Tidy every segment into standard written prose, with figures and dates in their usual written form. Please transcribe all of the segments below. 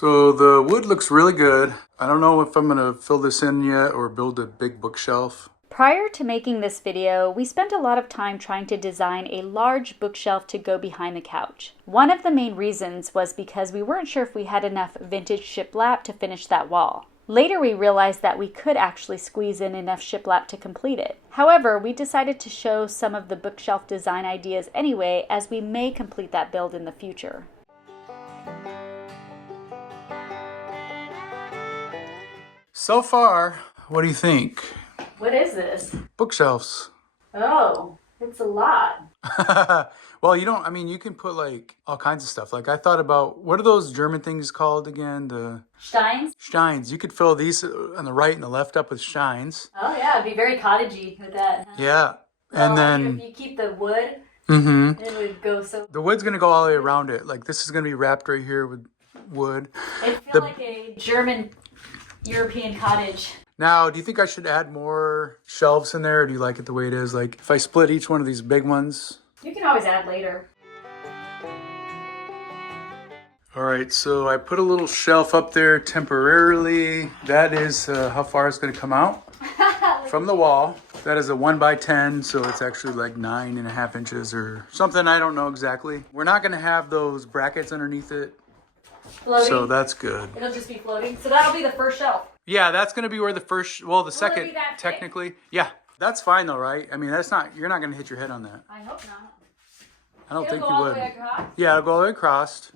So the wood looks really good. I don't know if I'm gonna fill this in yet or build a big bookshelf. Prior to making this video, we spent a lot of time trying to design a large bookshelf to go behind the couch. One of the main reasons was because we weren't sure if we had enough vintage shiplap to finish that wall. Later we realized that we could actually squeeze in enough shiplap to complete it. However, we decided to show some of the bookshelf design ideas anyway, as we may complete that build in the future. So far, what do you think? What is this? Bookshelves. Oh, it's a lot. Well, you can put like all kinds of stuff. Like I thought about, what are those German things called again? The Steins? steins. You could fill these on the right and the left up with steins. Oh yeah, it'd be very cottagey with that. Huh? Yeah. And then if you keep the wood, it would go so. the wood's gonna go all the way around it. Like this is gonna be wrapped right here with wood. It feels like a German European cottage. Now, do you think I should add more shelves in there, or do you like it the way it is? Like if I split each one of these big ones? You can always add later. All right, so I put a little shelf up there temporarily. That is how far it's going to come out from the wall. That is a 1x10, so it's actually like 9.5 inches or something. I don't know exactly. We're not going to have those brackets underneath it, Floating. so that's good. It'll just be floating. So that'll be the first shelf. Yeah, that's going to be where the first, well, the second, be that technically. Yeah, that's fine though, right? I mean, you're not going to hit your head on that. I hope not. I don't think It'll you go all would. the way across? Yeah, it'll go all the way across.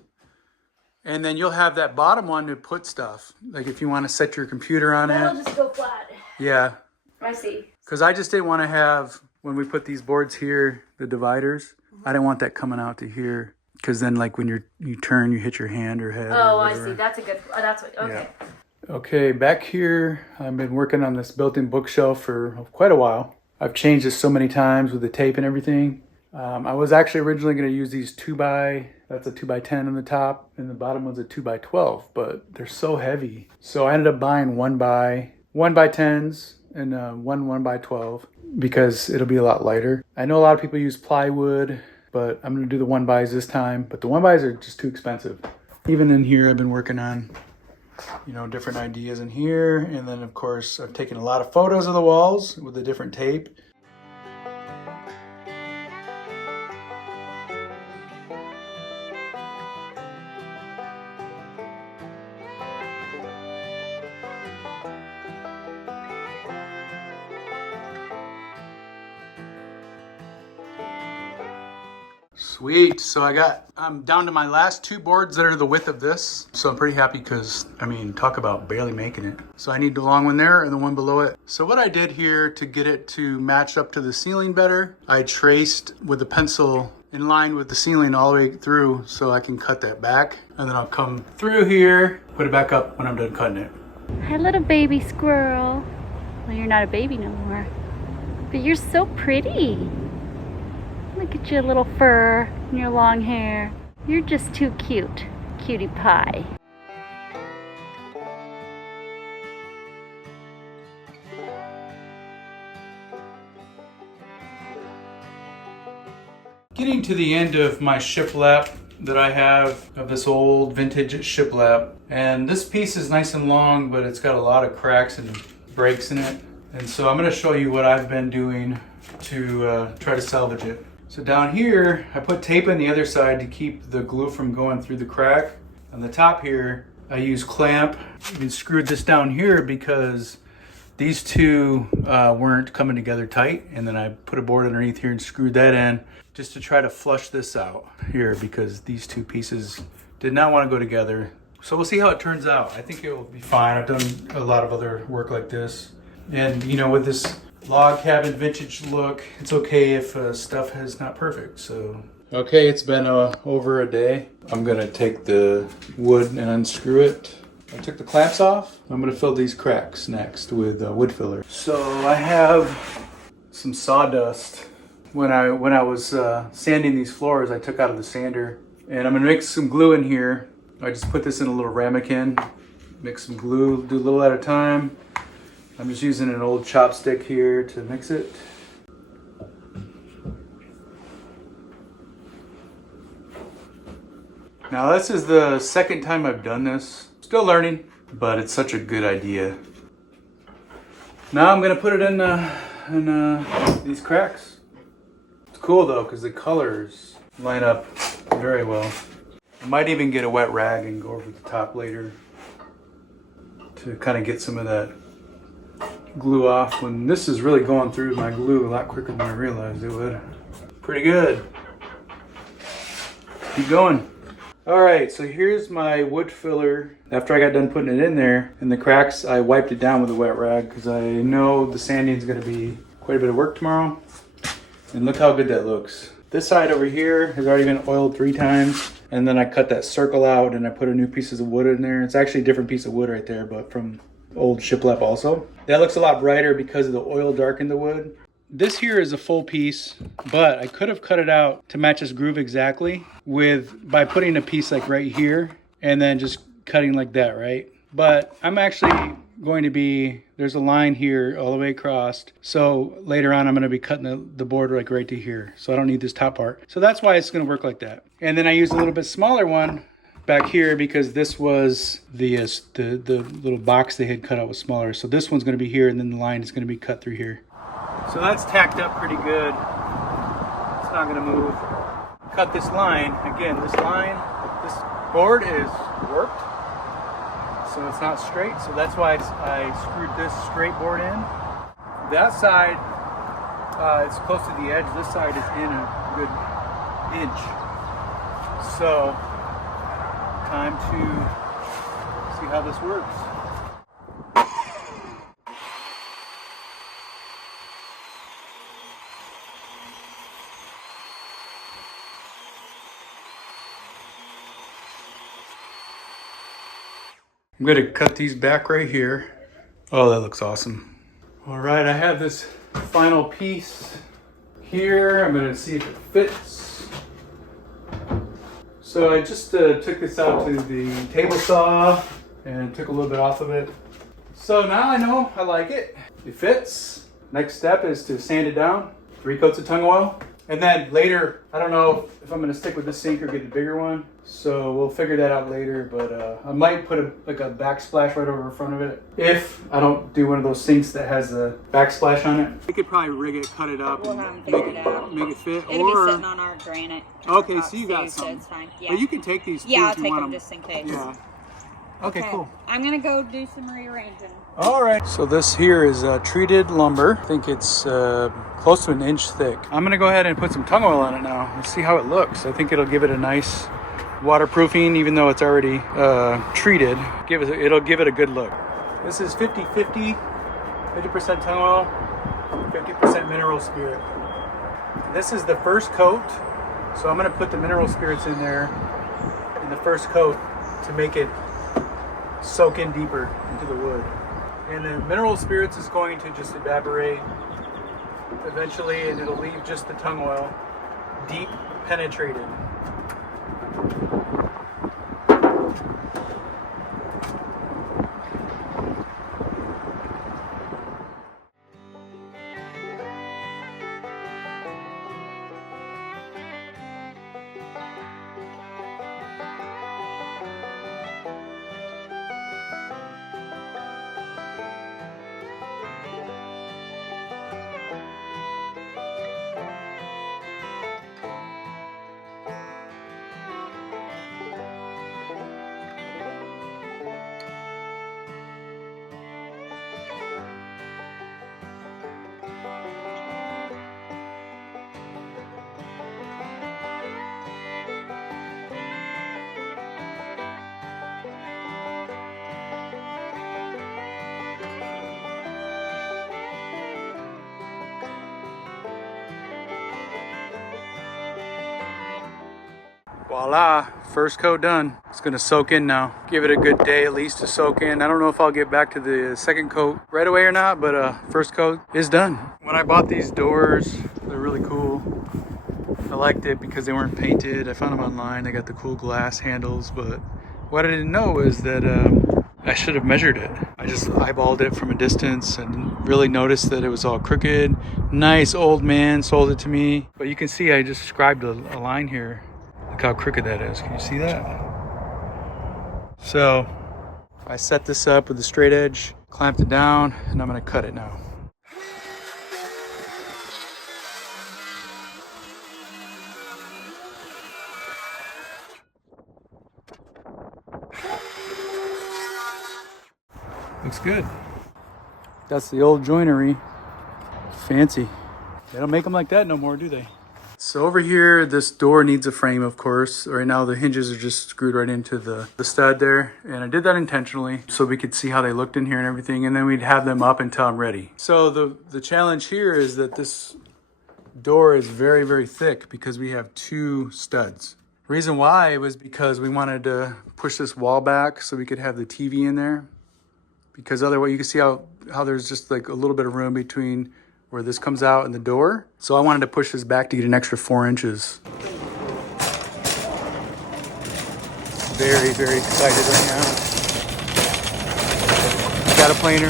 And then you'll have that bottom one to put stuff. Like if you want to set your computer on It'll it. just go flat. Yeah. I see. Because I just didn't want to have, when we put these boards here, the dividers, I didn't want that coming out to here. Because then like when you turn, you hit your hand or head. Oh, or I see. That's a good, that's what, okay. Yeah. Okay, back here, I've been working on this built-in bookshelf for quite a while. I've changed this so many times with the tape and everything. I was actually originally going to use these that's a 2x10 on the top, and the bottom one's a 2x12, but they're so heavy. So I ended up buying 1x10s and one 1x12 because it'll be a lot lighter. I know a lot of people use plywood, but I'm going to do the 1xs this time, but the 1xs are just too expensive. Even in here, I've been working on different ideas in here. And then of course, I've taken a lot of photos of the walls with the different tape. Sweet. So I'm down to my last two boards that are the width of this. So I'm pretty happy because, talk about barely making it. So I need the long one there and the one below it. So what I did here to get it to match up to the ceiling better, I traced with a pencil in line with the ceiling all the way through so I can cut that back. And then I'll come through here, put it back up when I'm done cutting it. Hi, little baby squirrel. Well, you're not a baby no more, but you're so pretty. Look at your little fur and your long hair. You're just too cute. Cutie pie. Getting to the end of my shiplap that I have of this old vintage shiplap. And this piece is nice and long, but it's got a lot of cracks and breaks in it. And so I'm going to show you what I've been doing to try to salvage it. So down here, I put tape on the other side to keep the glue from going through the crack. On the top here, I use clamp and screwed this down here because these two weren't coming together tight. And then I put a board underneath here and screwed that in just to try to flush this out here because these two pieces did not want to go together. So we'll see how it turns out. I think it will be fine. I've done a lot of other work like this. And with this log cabin vintage look, it's okay if stuff is not perfect. So okay, it's been over a day. I'm gonna take the wood and unscrew it. I took the clamps off. I'm gonna fill these cracks next with wood filler. So I have some sawdust. When I was sanding these floors, I took out of the sander, and I'm gonna mix some glue in here. I just put this in a little ramekin, mix some glue, do a little at a time. I'm just using an old chopstick here to mix it. Now this is the second time I've done this. Still learning, but it's such a good idea. Now I'm gonna put it in these cracks. It's cool though, because the colors line up very well. I might even get a wet rag and go over the top later to kind of get some of that glue off. When this is really going through my glue a lot quicker than I realized it would. Pretty good. Keep going. All right, so here's my wood filler. After I got done putting it in there, in the cracks, I wiped it down with a wet rag because I know the sanding is going to be quite a bit of work tomorrow. And look how good that looks. This side over here has already been oiled 3 times. And then I cut that circle out and I put a new piece of wood in there. It's actually a different piece of wood right there, but from old shiplap also. That looks a lot brighter because of the oil darkened the wood. This here is a full piece, but I could have cut it out to match this groove exactly by putting a piece like right here and then just cutting like that, right? But I'm actually going to be, there's a line here all the way across. So later on, I'm going to be cutting the board like right to here. So I don't need this top part. So that's why it's going to work like that. And then I used a little bit smaller one back here because this was the little box they had cut out was smaller. So this one's going to be here and then the line is going to be cut through here. So that's tacked up pretty good. It's not going to move. Cut this line. Again, this board is warped. So it's not straight. So that's why I screwed this straight board in. That side, it's close to the edge. This side is in a good inch. So, time to see how this works. I'm going to cut these back right here. Oh, that looks awesome. All right, I have this final piece here. I'm going to see if it fits. So I just took this out to the table saw and took a little bit off of it. So now I know I like it. It fits. Next step is to sand it down. 3 coats of tung oil. And then later, I don't know if I'm going to stick with this sink or get the bigger one. So we'll figure that out later. But I might put a backsplash right over the front of it. If I don't do one of those sinks that has a backsplash on it. We could probably rig it, cut it up, We'll have them figure it out. Make it fit. It'll be sitting on our granite. Okay, so you got some. So it's fine. Yeah. But you can take these too Yeah, I'll if you take want them just in case. Yeah. Okay, cool. I'm going to go do some rearranging. All right. So this here is treated lumber. I think it's close to an inch thick. I'm gonna go ahead and put some tung oil on it now. Let's see how it looks. I think it'll give it a nice waterproofing, even though it's already treated. It'll give it a good look. This is 50-50, 50% tung oil, 50% mineral spirit. This is the first coat. So I'm gonna put the mineral spirits in there in the first coat to make it soak in deeper into the wood. And the mineral spirits is going to just evaporate eventually, and it'll leave just the tung oil deep penetrated. Voila, first coat done. It's gonna soak in now. Give it a good day at least to soak in. I don't know if I'll get back to the second coat right away or not, but first coat is done. When I bought these doors, they're really cool. I liked it because they weren't painted. I found them online. They got the cool glass handles, but what I didn't know is that I should have measured it. I just eyeballed it from a distance and really noticed that it was all crooked. Nice old man sold it to me. But you can see I just scribed a line here. Look how crooked that is. Can you see that? So I set this up with a straight edge, clamped it down, and I'm gonna cut it now. Looks good. That's the old joinery. Fancy. They don't make them like that no more, do they? So over here, this door needs a frame, of course. Right now, the hinges are just screwed right into the stud there. And I did that intentionally so we could see how they looked in here and everything. And then we'd have them up until I'm ready. So the challenge here is that this door is very, very thick because we have 2 studs. Reason why was because we wanted to push this wall back so we could have the TV in there. Because otherwise, you can see how there's just like a little bit of room between where this comes out and the door. So I wanted to push this back to get an extra 4 inches. Very, very excited right now. Got a planer.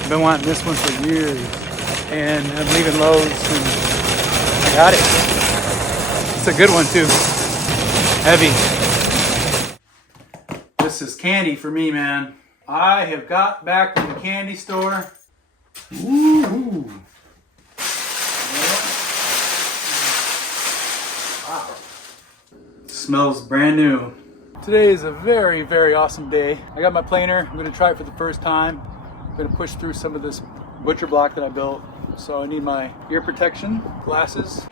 I've been wanting this one for years. And I'm leaving Lowe's and I got it. It's a good one too. Heavy. This is candy for me, man. I have got back from the candy store. Ooh. Wow. Smells brand new. Today is a very, very awesome day. I got my planer. I'm gonna try it for the first time. I'm gonna push through some of this butcher block that I built. So I need my ear protection, glasses.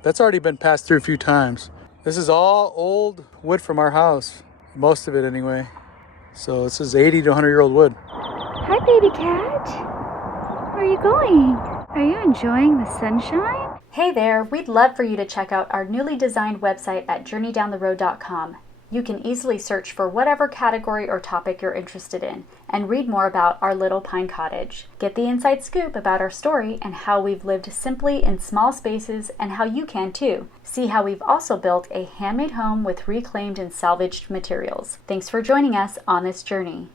That's already been passed through a few times. This is all old wood from our house. Most of it anyway. So this is 80 to 100-year-old wood. Hi, baby cat. Where are you going? Are you enjoying the sunshine? Hey there, we'd love for you to check out our newly designed website at journeydowntheroad.com. You can easily search for whatever category or topic you're interested in and read more about our little pine cottage. Get the inside scoop about our story and how we've lived simply in small spaces and how you can too. See how we've also built a handmade home with reclaimed and salvaged materials. Thanks for joining us on this journey.